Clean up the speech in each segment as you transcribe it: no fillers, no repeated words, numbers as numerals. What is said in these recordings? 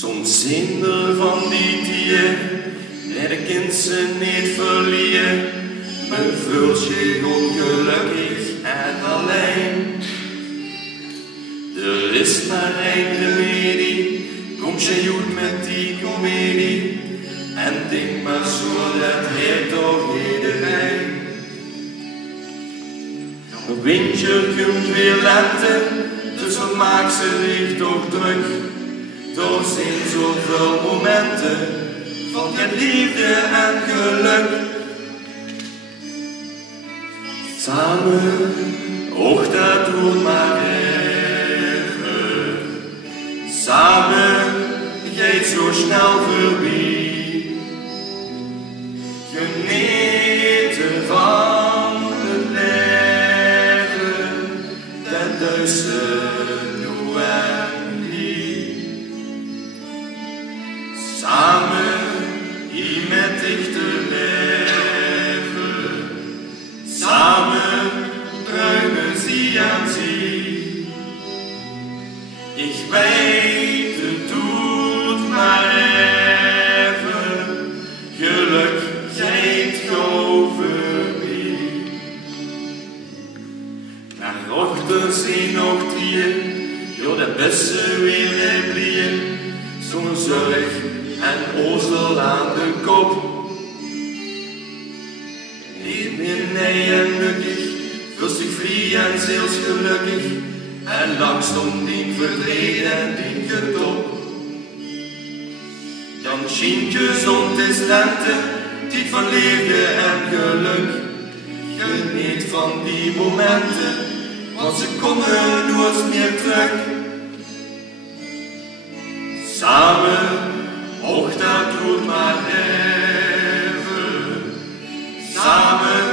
Soms zijn er van die dieren, waar de kind ze niet verliezen. Men voelt zich ongelukkig en alleen. Er is maar één remedie, kom je goed met die komedie. En denk maar zo, dat heeft toch iedereen. Een windje komt weer lente, dus wat maakt ze zich toch druk. Er zijn zoveel momenten van het liefde en geluk. Samen, och dat doet maar even. Samen, gaat zo snel voorbij. Genieten van het leven, dat duizend nu en hier. Samen, hier met dichte leven. Samen, druimen zie aan zie. Ik weet, het doet maar even. Geluk gaat over mij. Naar ochtend zijn nog dieren, door de beste weer blieën. Zonder zorg en ozel aan de kop. Niet meer nee en nukkig, voelt zich vrij en zeels gelukkig. En langsom dien verdreden en dien getop. Dan schijnt gezond is lente, tijd van liefde en geluk. Geniet van die momenten, want ze komen nooit meer terug. Samen, och dat doet maar even. Samen,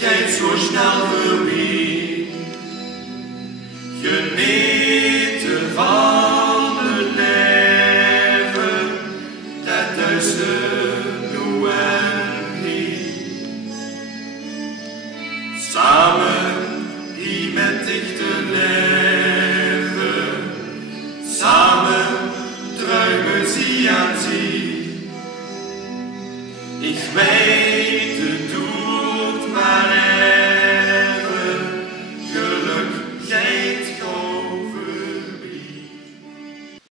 gaat zo snel voorbij. Genieten van het leven, dat duizend nu en hier. Samen, hier met dichte leven. Samen, druimen zie aan zie. Ik weet